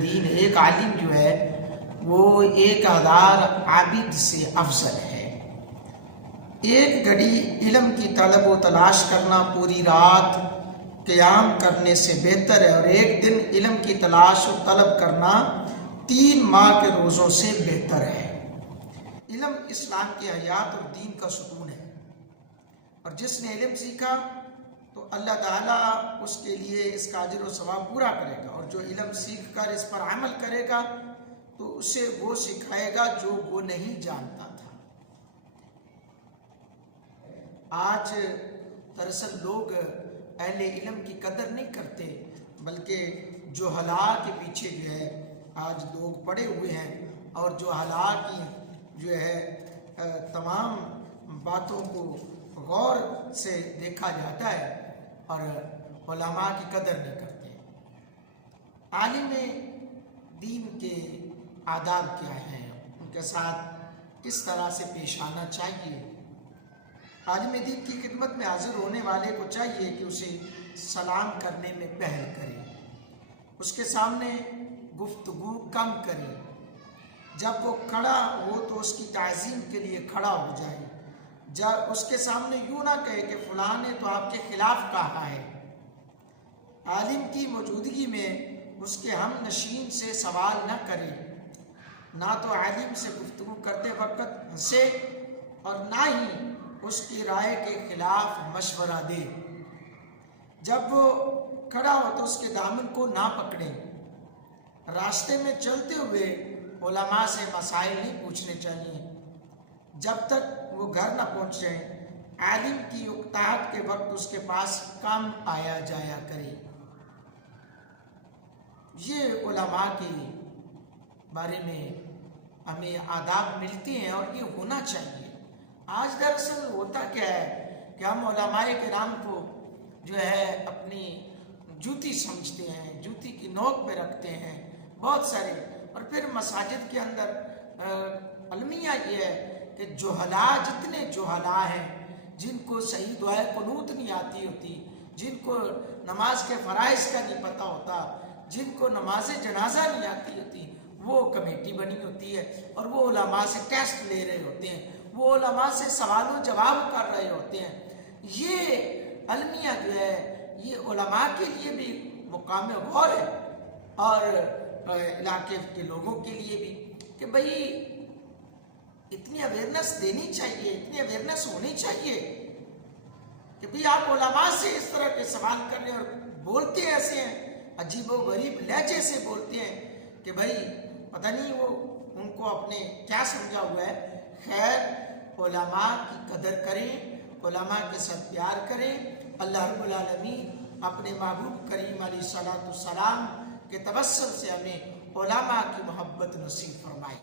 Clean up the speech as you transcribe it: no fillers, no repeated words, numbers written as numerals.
دین ایک عالم جو ہے وہ 1000 عابد سے افضل ہے۔ ایک گھڑی علم کی طلب و تلاش کرنا پوری رات قیام کرنے سے بہتر ہے، اور ایک دن علم کی تلاش و طلب کرنا 3 ماہ کے روزوں سے بہتر ہے۔ علم اسلام کی حیات اور دین کا ستون ہے، اور جس نے علم سیکھا تو اللہ تعالیٰ اس کے لیے اس کا اجر و ثواب پورا کرے گا، اور جو علم سیکھ کر اس پر عمل کرے گا تو اسے وہ سکھائے گا جو وہ نہیں جانتا تھا۔ آج دراصل لوگ اہل علم کی قدر نہیں کرتے، بلکہ جہلاء کے پیچھے جو ہے آج لوگ پڑے ہوئے ہیں، اور جہلاء کی جو ہے تمام باتوں کو غور سے دیکھا جاتا ہے اور علماء کی قدر نہیں کرتے۔ عالم دین کے آداب کیا ہیں، ان کے ساتھ کس طرح سے پیش آنا چاہیے؟ عالم دین کی خدمت میں حاضر ہونے والے کو چاہیے کہ اسے سلام کرنے میں پہل کرے، اس کے سامنے گفتگو کم کرے، جب وہ کھڑا ہو تو اس کی تعظیم کے لیے کھڑا ہو جائے، جب اس کے سامنے یوں نہ کہے کہ فلاں نے تو آپ کے خلاف کہا ہے۔ عالم کی موجودگی میں اس کے ہم نشین سے سوال نہ کرے، نہ تو عالم سے گفتگو کرتے وقت ہنسے اور نہ ہی اس کی رائے کے خلاف مشورہ دے۔ جب وہ کھڑا ہو تو اس کے دامن کو نہ پکڑے۔ راستے میں چلتے ہوئے علماء سے مسائل نہیں پوچھنے چاہیے جب تک وہ گھر نہ پہنچ جائیں۔ عالم کی اکتاہٹ کے وقت اس کے پاس کم آیا جایا کرے۔ یہ علماء کے بارے میں ہمیں آداب ملتے ہیں اور یہ ہونا چاہیے۔ آج دراصل ہوتا کیا ہے کہ ہم علماء کرام کو جو ہے اپنی جوتی سمجھتے ہیں، جوتی کی نوک پہ رکھتے ہیں بہت سارے، اور پھر مساجد کے اندر المیہ یہ ہے کہ جہلاء، جتنے جہلاء ہیں جن کو صحیح دعائے قنوت نہیں آتی ہوتی، جن کو نماز کے فرائض کا نہیں پتہ ہوتا، جن کو نماز جنازہ نہیں آتی ہوتی، وہ کمیٹی بنی ہوتی ہے اور وہ علماء سے ٹیسٹ لے رہے ہوتے ہیں، وہ علماء سے سوال و جواب کر رہے ہوتے ہیں۔ یہ المیہ جو ہے یہ علماء کے لیے بھی مقام غور ہے، اور علاقے کے لوگوں کے لیے بھی، کہ بھئی اتنی اویئرنیس دینی چاہیے، اتنی اویئرنیس ہونی چاہیے کہ بھئی آپ علماء سے اس طرح کے سوال کر رہے اور بولتے ایسے ہیں، عجیب و غریب لہجے سے بولتے ہیں کہ بھئی پتہ نہیں وہ ان کو اپنے کیا سمجھا ہوا ہے۔ خیر، علماء کی قدر کریں، علماء کے ساتھ پیار کریں۔ اللہ رب العالمین اپنے محبوب کریم علیہ الصلوۃ والسلام کے توسل سے ہمیں علماء کی محبت نصیب فرمائے۔